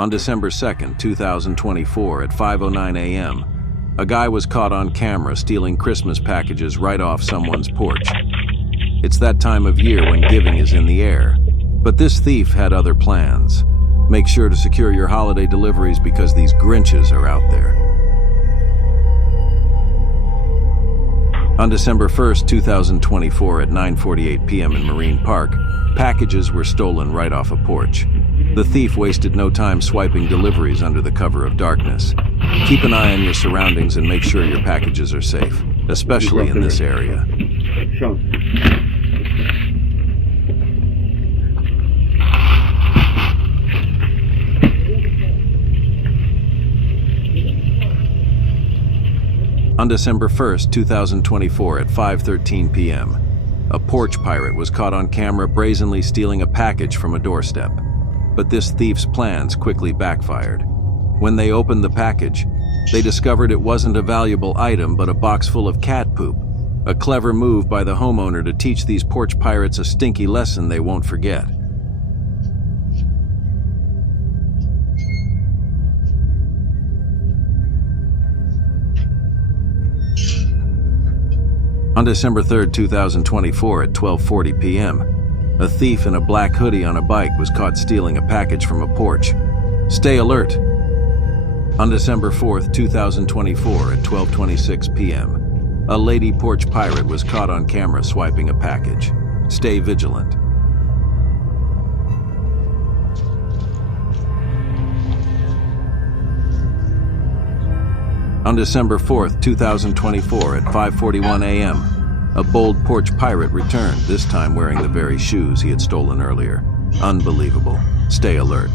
On December 2nd, 2024 at 5:09 a.m., a guy was caught on camera stealing Christmas packages right off someone's porch. It's that time of year when giving is in the air. But this thief had other plans. Make sure to secure your holiday deliveries because these Grinches are out there. On December 1st, 2024 at 9:48 p.m. in Marine Park, packages were stolen right off a porch. The thief wasted no time swiping deliveries under the cover of darkness. Keep an eye on your surroundings and make sure your packages are safe, especially in this area. On December 1st, 2024 at 5:13 p.m., a porch pirate was caught on camera brazenly stealing a package from a doorstep. But this thief's plans quickly backfired. When they opened the package, they discovered it wasn't a valuable item but a box full of cat poop, a clever move by the homeowner to teach these porch pirates a stinky lesson they won't forget. On December 3rd, 2024 at 12:40 p.m., a thief in a black hoodie on a bike was caught stealing a package from a porch. Stay alert. On December 4th, 2024 at 12:26 p.m., a lady porch pirate was caught on camera swiping a package. Stay vigilant. On December 4th, 2024 at 5:41 a.m., a bold porch pirate returned, this time wearing the very shoes he had stolen earlier. Unbelievable. Stay alert.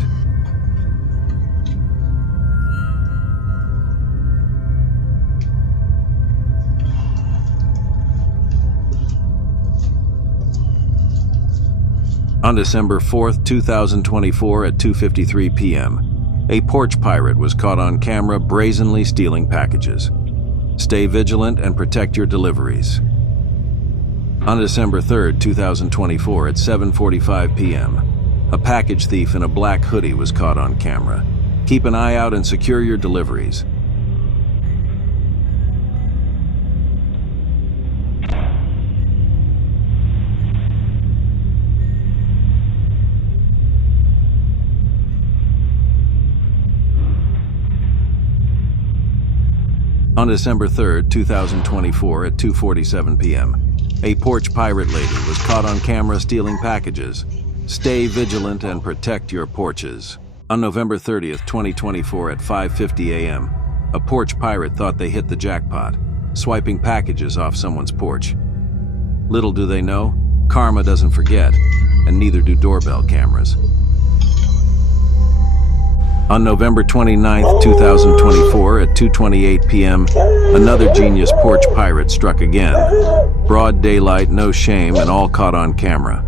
On December 4th, 2024 at 2:53 p.m., a porch pirate was caught on camera brazenly stealing packages. Stay vigilant and protect your deliveries. On December 3rd, 2024 at 7:45 p.m., a package thief in a black hoodie was caught on camera. Keep an eye out and secure your deliveries. On December 3rd, 2024 at 2:47 p.m., a porch pirate lady was caught on camera stealing packages. Stay vigilant and protect your porches. On November 30th, 2024 at 5:50 a.m., a porch pirate thought they hit the jackpot, swiping packages off someone's porch. Little do they know, karma doesn't forget, and neither do doorbell cameras. On November 29th, 2024 at 2:28 p.m., another genius porch pirate struck again. Broad daylight, no shame, and all caught on camera.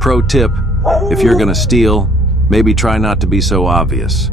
Pro tip, if you're gonna steal, maybe try not to be so obvious.